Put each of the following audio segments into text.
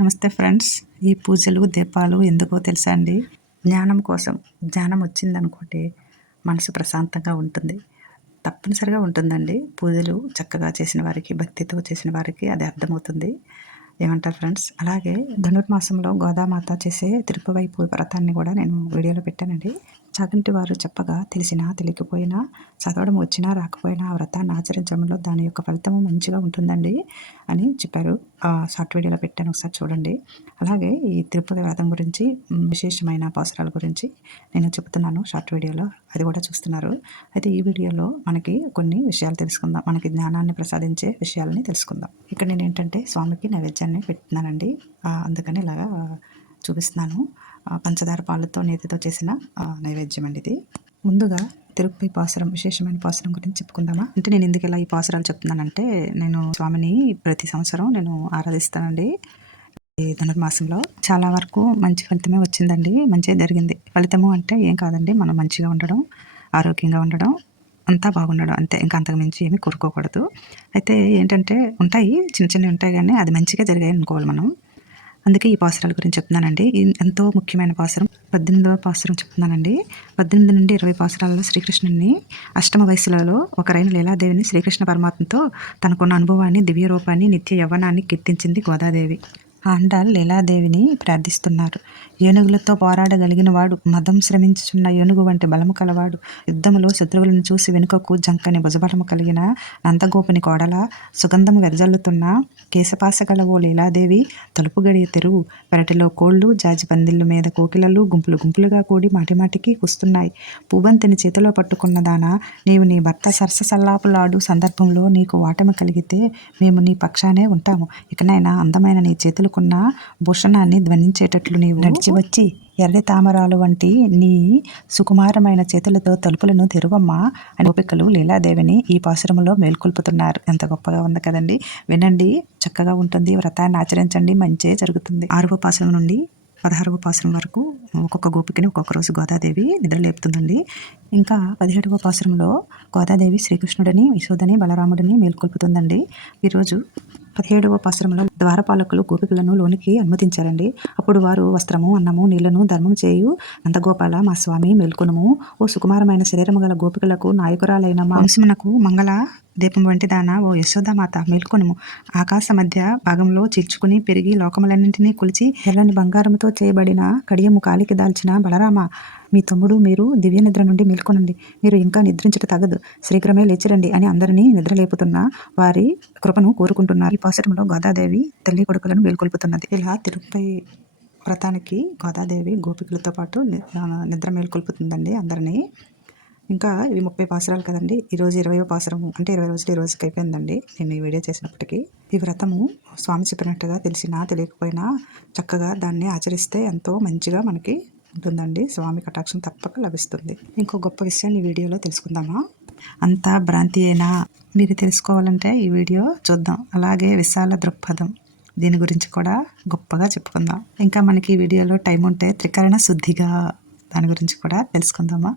నమస్తే ఫ్రెండ్స్ ఈ పూజలు దీపాలు ఎందుకో తెలుసా అండి? జ్ఞానం కోసం జ్ఞానం వచ్చిందనుకోండి మనసు ప్రశాంతంగా ఉంటుంది. తప్పనిసరిగా ఉంటుందండి. పూజలు చక్కగా చేసిన వారికి భక్తితో చేసిన వారికి అది అర్థమవుతుంది. ఏమంటారు ఫ్రెండ్స్? అలాగే ధనుర్మాసంలో గోదామాత చేసే తిరుపవైపు వ్రతాన్ని కూడా నేను వీడియోలో పెట్టానండి. చాగంటి వారు చెప్పగా తెలిసినా తెలియకపోయినా చదవడం వచ్చినా రాకపోయినా ఆ వ్రతాన్ని ఆచరించడంలో దాని యొక్క ఫలితం మంచిగా ఉంటుందండి అని చెప్పారు. షార్ట్ వీడియోలో పెట్టాను ఒకసారి చూడండి. అలాగే ఈ తిరుపతి వ్రతం గురించి విశేషమైన అవసరాల గురించి నేను చెప్తున్నాను షార్ట్ వీడియోలో. అది కూడా చూస్తున్నారు. అయితే ఈ వీడియోలో మనకి కొన్ని విషయాలు తెలుసుకుందాం. మనకి జ్ఞానాన్ని ప్రసాదించే విషయాలని తెలుసుకుందాం. ఇక్కడ నేను ఏంటంటే స్వామికి నైవేద్యాన్ని పెట్టున్నానండి అందుకని ఇలాగా చూపిస్తున్నాను. పంచదార పాలతో నేతితో చేసిన నైవేద్యం అండి ఇది. ముందుగా తిరుపతి పాసరం విశేషమైన పాసరం గురించి చెప్పుకుందామా? అంటే నేను ఎందుకు ఇలా ఈ పాసరాలు చెప్తున్నానంటే నేను స్వామిని ప్రతి సంవత్సరం నేను ఆరాధిస్తానండి. ధనుర్మాసంలో చాలా వరకు మంచి ఫలితమే వచ్చిందండి. మంచిగా జరిగింది. ఫలితము అంటే ఏం కాదండి మనం మంచిగా ఉండడం ఆరోగ్యంగా ఉండడం అంతా బాగుండడం అంతే. ఇంకా అంతకు మించి ఏమీ కోరుకోకూడదు. అయితే ఏంటంటే ఉంటాయి చిన్న చిన్నవి ఉంటాయి కానీ అది మంచిగా జరిగాయి అనుకోవాలి మనం. అందుకే ఈ పాసరాల గురించి చెప్తున్నానండి. ఎంతో ముఖ్యమైన పాసరం. పద్దెనిమిదవ పాసరం చెప్తున్నానండి. పద్దెనిమిది నుండి ఇరవై పాసరాలలో శ్రీకృష్ణుని అష్టమ వయసులలో ఒకరైన లీలాదేవిని శ్రీకృష్ణ పరమాత్మతో తనకున్న అనుభవాన్ని దివ్య రూపాన్ని నిత్య యవ్వనాన్ని కీర్తించింది గోదాదేవి. ఆండాల్ లీలాదేవిని ప్రార్థిస్తున్నారు. ఏనుగులతో పోరాడగలిగిన వాడు మదం శ్రమించుచున్న ఏనుగు వంటి బలము కలవాడు. యుద్ధములో శత్రువులను చూసి వెనుకకు జంకని భుజబలము కలిగిన నందగోపుని కోడల సుగంధం వెదజల్లుతున్న కేశపాసగల ఓ లీలాదేవి తలుపు గడియ తెరువు. పెరటిలో కోళ్ళు జాజి పందిళ్ళ మీద కోకిలలు గుంపులు గుంపులుగా కూడి మాటిమాటికి కుస్తున్నాయి. పూబంతిని చేతిలో పట్టుకున్న దాన నీవు నీ భర్త సరస సల్లాపులాడు సందర్భంలో నీకు ఓటమి కలిగితే మేము నీ పక్షానే ఉంటాము. ఇకనైనా అందమైన నీ చేతులు అందుకున్న భూషణాన్ని ధ్వనించేటట్లు నీవు నడిచి వచ్చి ఎర్రి తామరాలు వంటి నీ సుకుమారమైన చేతులతో తలుపులను తెరువమ్మా అని గోపికలు లీలాదేవిని ఈ పాశ్రమంలో మేల్కొల్పుతున్నారు. ఎంత గొప్పగా ఉంది కదండి. వినండి చక్కగా ఉంటుంది. వ్రతాన్ని ఆచరించండి. మంచే జరుగుతుంది. ఆరవ పాసురం నుండి పదహారవ పాసురం వరకు ఒక్కొక్క గోపికని ఒక్కొక్క రోజు గోదాదేవి నిద్రలేపుతుందండి. ఇంకా పదిహేడవ పాసురంలో గోదాదేవి శ్రీకృష్ణుడిని యశోదని బలరాముడిని మేల్కొల్పుతుందండి. ఈరోజు పదిహేడవ పసరంలో ద్వారపాలకులు గోపికలను లోనికి అనుమతించారండి. అప్పుడు వారు వస్త్రము అన్నము నీళ్ళను ధర్మం చేయు నందగోపాల మా స్వామి మేల్కొనుము. ఓ సుకుమారమైన శరీరము గల గోపికలకు నాయకురాలైన మా వంశమునకు మంగళ దీపం వంటి దాన ఓ యశోదామాత మేల్కొనుము. ఆకాశ మధ్య భాగంలో చీల్చుకుని పెరిగి లోకములన్నింటినీ కొలిచి ఎల్లని బంగారముతో చేయబడిన కడియము కాలికి దాల్చిన బలరామ మీ తమ్ముడు మీరు దివ్య నిద్ర నుండి మేల్కొనండి. మీరు ఇంకా నిద్రించట తగదు. శీఘ్రమే లేచిరండి అని అందరినీ నిద్రలేపుతున్న వారి కృపను కోరుకుంటున్నారు. ఈ పాశ్రమంలో గోదాదేవి తల్లి కొడుకులను మేల్కొల్పుతున్నది. ఇలా తిరుపతి వ్రతానికి గోదాదేవి గోపికలతో పాటు నిద్ర మేల్కొల్పుతుందండి అందరినీ. ఇంకా ఇవి ముప్పై పాసరాలు కదండి. ఈరోజు ఇరవయో పాసరము అంటే ఇరవై రోజులు ఈ రోజుకి అయిపోయిందండి నేను ఈ వీడియో చేసినప్పటికీ. ఈ వ్రతము స్వామి చెప్పినట్టుగా తెలిసినా తెలియకపోయినా చక్కగా దాన్ని ఆచరిస్తే ఎంతో మంచిగా మనకి ఉంటుందండి. స్వామి కటాక్షం తప్పక లభిస్తుంది. ఇంకో గొప్ప విషయాన్ని ఈ వీడియోలో తెలుసుకుందామా? అంతా భ్రాంతి అయినా మీరు తెలుసుకోవాలంటే ఈ వీడియో చూద్దాం. అలాగే విశాల దృక్పథం. దీని గురించి కూడా గొప్పగా చెప్పుకుందాం. ఇంకా మనకి ఈ వీడియోలో టైం ఉంటే త్రికరణ శుద్ధిగా దాని గురించి కూడా తెలుసుకుందామా?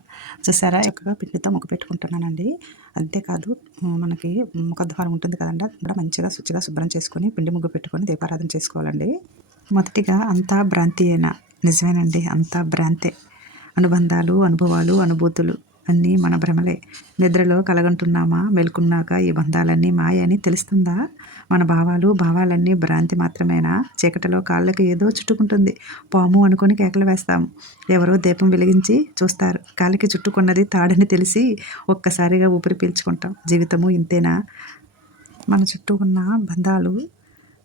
చూసారా? చక్కగా పిండితో ముగ్గు పెట్టుకుంటున్నానండి. అంతేకాదు మనకి ముఖద్వారం ఉంటుంది కదండి. కూడా మంచిగా శుచిగా శుభ్రం చేసుకొని పిండి ముగ్గు పెట్టుకొని దీపారాధన చేసుకోవాలండి. మొదటిగా అంతా భ్రాంతి అయినా నిజమేనండి. అంతా భ్రాంతే. అనుబంధాలు అనుభవాలు అనుభూతులు అన్నీ మన భ్రమలే. నిద్రలో కలగంటున్నామా మెలుకున్నాక ఈ బంధాలన్నీ మాయ అని తెలుస్తుందా? మన భావాలు భావాలన్నీ భ్రాంతి మాత్రమేనా? చీకటిలో కాళ్ళకి ఏదో చుట్టుకుంటుంది. పాము అనుకుని కేకలు వేస్తాము. ఎవరో దీపం వెలిగించి చూస్తారు. కాళ్ళకి చుట్టుకున్నది తాడని తెలిసి ఒక్కసారిగా ఊపిరి పీల్చుకుంటాం. జీవితము ఇంతేనా? మన చుట్టూ ఉన్న బంధాలు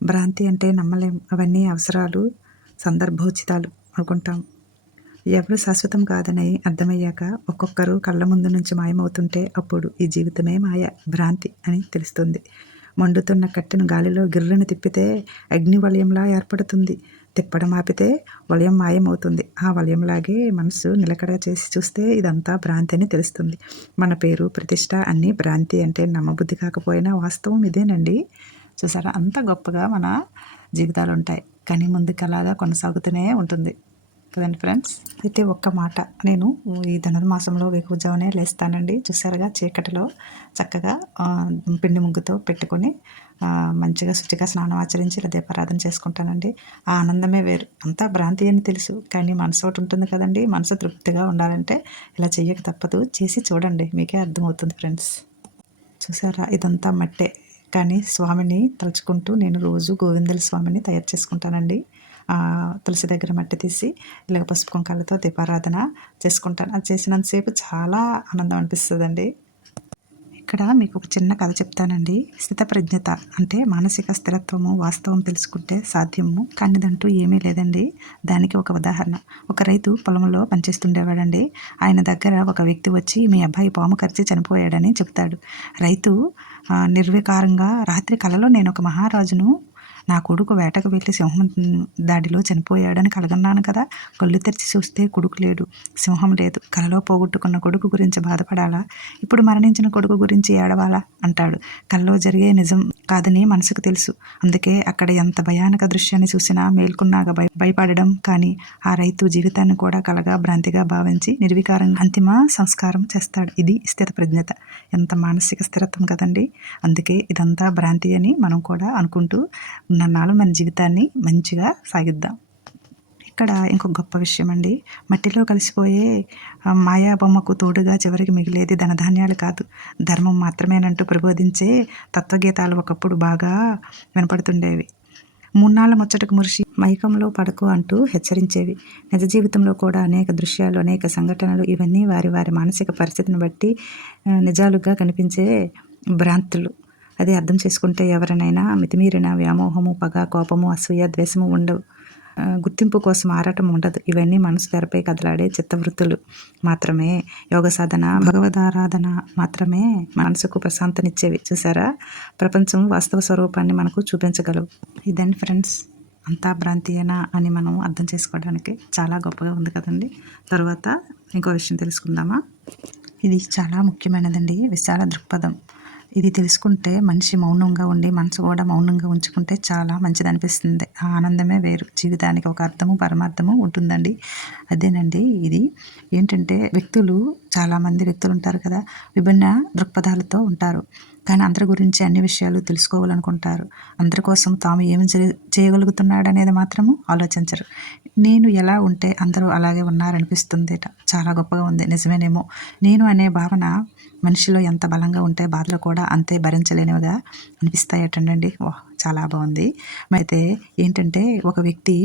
భ్రాంతి అంటే నమ్మలేం. అవన్నీ అవసరాలు సందర్భోచితాలు. అనుకుంటాం. ఎవరు శాశ్వతం కాదని అర్థమయ్యాక ఒక్కొక్కరు కళ్ళ ముందు నుంచి మాయమవుతుంటే అప్పుడు ఈ జీవితమే మాయ భ్రాంతి అని తెలుస్తుంది. మండుతున్న కట్టెను గాలిలో గిర్రను తిప్పితే అగ్ని వలయంలా ఏర్పడుతుంది. తిప్పడం ఆపితే వలయం మాయమవుతుంది. ఆ వలయంలాగే మనసు నిలకడ చేసి చూస్తే ఇదంతా భ్రాంతి అని తెలుస్తుంది. మన పేరు ప్రతిష్ట అన్నీ భ్రాంతి అంటే నమ్మబుద్ధి కాకపోయినా వాస్తవం ఇదేనండి. చూసారా? అంత గొప్పగా మన జీవితాలు ఉంటాయి కానీ ముందుకు అలాగా కొనసాగుతూనే ఉంటుంది. కదండి ఫ్రెండ్స్. అయితే ఒక్క మాట. నేను ఈ ధనుర్మాసంలో వేకుజామునే లేస్తానండి. చూసారుగా చీకటిలో చక్కగా పిండి ముగ్గుతో పెట్టుకొని మంచిగా శుచిగా స్నానం ఆచరించి ఇలా దీపారాధన చేసుకుంటానండి. ఆ ఆనందమే వేరు. అంతా భ్రాంతి అని తెలుసు కానీ మనసు ఒకటి ఉంటుంది కదండి. మనసు తృప్తిగా ఉండాలంటే ఇలా చేయక తప్పదు. చేసి చూడండి మీకే అర్థమవుతుంది ఫ్రెండ్స్. చూసారా? ఇదంతా మట్టే. కానీ స్వామిని తలుచుకుంటూ నేను రోజు గోవిందల స్వామిని తయారు చేసుకుంటానండి. తులసి దగ్గర మట్టి తీసి ఇలాగ పసుపు కుంకాలతో దీపారాధన చేసుకుంటాను. అది చేసినంతసేపు చాలా ఆనందం అనిపిస్తుందండి. ఇక్కడ మీకు ఒక చిన్న కథ చెప్తానండి. స్థితప్రజ్ఞత అంటే మానసిక స్థిరత్వము వాస్తవం తెలుసుకుంటే సాధ్యము. కానిదంటూ ఏమీ లేదండి. దానికి ఒక ఉదాహరణ. ఒక రైతు పొలంలో పనిచేస్తుండేవాడండి. ఆయన దగ్గర ఒక వ్యక్తి వచ్చి మీ అబ్బాయి పాము కరిచి చనిపోయాడని చెప్తాడు. రైతు నిర్వికారంగా రాత్రి కలలో నేను ఒక మహారాజును నా కొడుకు వేటకు వెళ్ళి సింహం దాడిలో చనిపోయాడని కలగన్నాను కదా. కళ్ళు తెరిచి చూస్తే కొడుకు లేడు. సింహం లేదు. కలలో పోగొట్టుకున్న కొడుకు గురించి బాధపడాలా? ఇప్పుడు మరణించిన కొడుకు గురించి ఏడవాలా? అంటాడు. కల్లో జరిగే నిజం కాదని మనసుకు తెలుసు. అందుకే అక్కడ ఎంత భయానక దృశ్యాన్ని చూసినా మేల్కొన్నాక భయ భయపడడం కానీ ఆ రైతు జీవితాన్ని కూడా కలగా భ్రాంతిగా భావించి నిర్వికారంగా అంతిమ సంస్కారం చేస్తాడు. ఇది స్థిర ప్రజ్ఞత. ఎంత మానసిక స్థిరత్వం కదండి! అందుకే ఇదంతా భ్రాంతి అని మనం కూడా అనుకుంటూ నన్నాళ్ళు మన జీవితాన్ని మంచిగా సాగిద్దాం. ఇక్కడ ఇంకొక గొప్ప విషయం అండి మట్టిలో కలిసిపోయే మాయా బొమ్మకు తోడుగా చివరికి మిగిలేది ధనధాన్యాలు కాదు. ధర్మం మాత్రమేనంటూ ప్రబోధించే తత్వగీతాలు ఒకప్పుడు బాగా వినపడుతుండేవి. మున్నాళ్ళ ముచ్చటకు మురిసి మైకంలో పడకు అంటూ హెచ్చరించేవి. నిజ జీవితంలో కూడా అనేక దృశ్యాలు అనేక సంఘటనలు ఇవన్నీ వారి వారి మానసిక పరిస్థితిని బట్టి నిజాలుగా కనిపించే భ్రాంతులు. అది అర్థం చేసుకుంటే ఎవరినైనా మితిమీరిన వ్యామోహము పగ కోపము అసూయ ద్వేషము ఉండవు. గుర్తింపు కోసం ఆరాటం ఉండదు. ఇవన్నీ మనసు తెరపై కదలాడే చిత్తవృత్తులు మాత్రమే. యోగ సాధన భగవదారాధన మాత్రమే మనసుకు ప్రశాంతనిచ్చేవి. చూసారా ప్రపంచం వాస్తవ స్వరూపాన్ని మనకు చూపించగలవు. ఇదండి ఫ్రెండ్స్ అంతా భ్రాంతియేనా అని మనం అర్థం చేసుకోవడానికి చాలా గొప్పగా ఉంది కదండి. తర్వాత ఇంకో విషయం తెలుసుకుందామా? ఇది చాలా ముఖ్యమైనదండి. విశాల దృక్పథం. ఇది తెలుసుకుంటే మనిషి మౌనంగా ఉండి మనసు కూడా మౌనంగా ఉంచుకుంటే చాలా మంచిది అనిపిస్తుంది ఆ ఆనందమే వేరు. జీవితానికి ఒక అర్థము పరమార్థము ఉంటుందండి. అదేనండి ఇది. ఏంటంటే వ్యక్తులు చాలామంది వ్యక్తులు ఉంటారు కదా విభిన్న దృక్పథాలతో ఉంటారు. కానీ అందరి గురించి అన్ని విషయాలు తెలుసుకోవాలనుకుంటారు. అందరి కోసం తాము ఏమి చేయగలుగుతున్నాడనేది మాత్రము ఆలోచించరు. నేను ఎలా ఉంటే అందరూ అలాగే ఉన్నారనిపిస్తుంది చాలా గొప్పగా ఉంది. నిజమేనేమో. నేను అనే భావన మనిషిలో ఎంత బలంగా ఉంటే బాధలు కూడా అంతే భరించలేనివిగా అనిపిస్తాయటండి వాహ్ చాలా బాగుంది. అయితే ఏంటంటే ఒక వ్యక్తి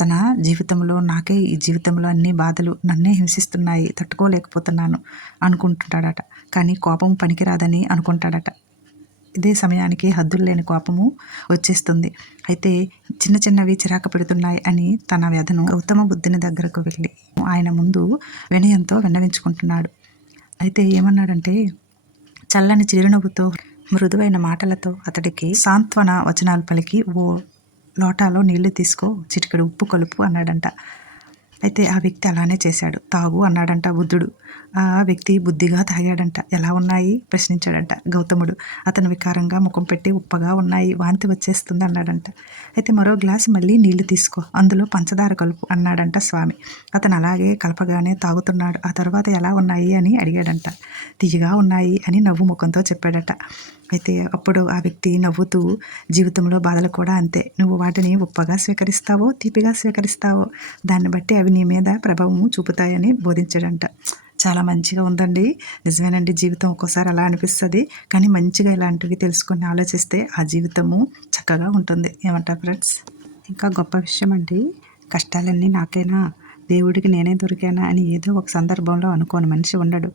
తన జీవితంలో నాకే ఈ జీవితంలో అన్ని బాధలు నన్నే హింసిస్తున్నాయి తట్టుకోలేకపోతున్నాను అనుకుంటుంటాడట. కానీ కోపం పనికిరాదని అనుకుంటాడట. ఇదే సమయానికి హద్దులు లేని కోపము వచ్చేస్తుంది. అయితే చిన్న చిన్నవి చిరాకు పెడుతున్నాయి అని తన వ్యధను గౌతమ బుద్ధుని దగ్గరకు వెళ్ళి ఆయన ముందు వినయంతో విన్నవించుకుంటున్నాడు. అయితే ఏమన్నాడంటే చల్లని చిరునవ్వుతో మృదువైన మాటలతో అతడికి సాంత్వన వచనాలు పలికి ఓ లోటాలో నీళ్ళు తీసుకో చిటికెడు ఉప్పు కలుపు అన్నాడంట. అయితే ఆ వ్యక్తి అలానే చేశాడు. తాగు అన్నాడంట బుద్ధుడు. ఆ వ్యక్తి బుద్ధిగా తాగాడంట. ఎలా ఉన్నాయి? ప్రశ్నించాడంట. గౌతముడు అతను వికారంగా ముఖం పెట్టి ఉప్పగా ఉన్నాయి వాంతి వచ్చేస్తుంది అన్నాడంట. అయితే మరో గ్లాస్ మళ్ళీ నీళ్ళు తీసుకో అందులో పంచదార కలుపు అన్నాడంట స్వామి. అతను అలాగే కలపగానే తాగుతున్నాడు. ఆ తర్వాత ఎలా ఉన్నాయి అని అడిగాడంట. తీయగా ఉన్నాయి అని నవ్వు ముఖంతో చెప్పాడట. అయితే అప్పుడు ఆ వ్యక్తి నవ్వుతూ జీవితంలో బాధలు కూడా అంతే. నువ్వు వాటిని ఉప్పగా స్వీకరిస్తావో తీపిగా స్వీకరిస్తావో? దాన్ని బట్టి అవి నీ మీద ప్రభావం చూపుతాయని బోధించాడంట. చాలా మంచిగా ఉందండి. నిజమేనండి జీవితం ఒక్కోసారి అలా అనిపిస్తుంది. కానీ మంచిగా ఇలాంటివి తెలుసుకొని ఆలోచిస్తే ఆ జీవితము చక్కగా ఉంటుంది. ఏమంటారు ఫ్రెండ్స్? ఇంకా గొప్ప విషయం అండి కష్టాలన్నీ నాకేనా దేవుడికి నేనే దొరికానా అని ఏదో ఒక సందర్భంలో అనుకోని మనిషి ఉండడు.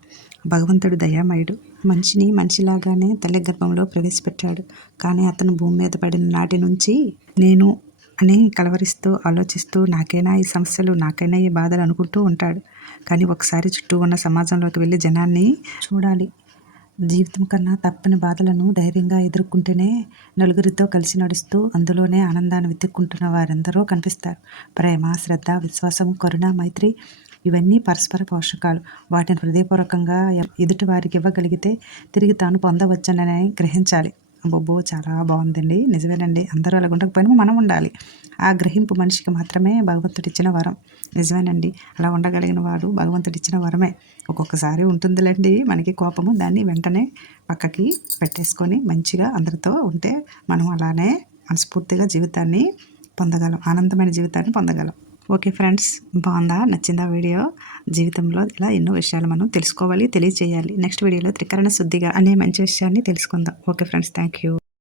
భగవంతుడు దయామయుడు. మనిషిని మనిషిలాగానే తల్లి గర్భంలో ప్రవేశపెట్టాడు. కానీ అతను భూమి మీద పడిన నాటి నుంచి నేను అని కలవరిస్తూ ఆలోచిస్తూ నాకైనా ఈ సమస్యలు నాకైనా ఈ బాధలు అనుకుంటూ ఉంటాడు. కానీ ఒకసారి చుట్టూ ఉన్న సమాజంలోకి వెళ్ళి జనాన్ని చూడాలి. జీవితం కన్నా తప్పని బాధలను ధైర్యంగా ఎదుర్కొంటేనే నలుగురితో కలిసి నడుస్తూ అందులోనే ఆనందాన్ని వెతుక్కుంటున్న వారందరూ కనిపిస్తారు. ప్రేమ శ్రద్ధ విశ్వాసం కరుణ మైత్రి ఇవన్నీ పరస్పర పోషకాలు. వాటిని హృదయపూర్వకంగా ఎదుటి వారికి ఇవ్వగలిగితే తిరిగి తాను పొందవచ్చనని గ్రహించాలి. బొబ్బో చాలా బాగుందండి. నిజమేనండి. అందరూ అలా ఉండకపోయినా మనం ఉండాలి. ఆ గ్రహింపు మనిషికి మాత్రమే భగవంతుడు ఇచ్చిన వరం. నిజమేనండి. అలా ఉండగలిగిన వాడు భగవంతుడు ఇచ్చిన వరమే. ఒక్కొక్కసారి ఉంటుందిలేండి. మనకి కోపము. దాన్ని వెంటనే పక్కకి పెట్టేసుకొని మంచిగా అందరితో ఉంటే మనం అలానే మనస్ఫూర్తిగా జీవితాన్ని పొందగలం. ఆనందమైన జీవితాన్ని పొందగలం. ఓకే ఫ్రెండ్స్ బాగుందా? నచ్చిందా వీడియో? జీవితంలో ఇలా ఎన్నో విషయాలు మనం తెలుసుకోవాలి తెలియచేయాలి నెక్స్ట్ వీడియోలో త్రికరణ శుద్ధిగా అనే మంచి విషయాన్ని తెలుసుకుందాం. Okay friends thank you.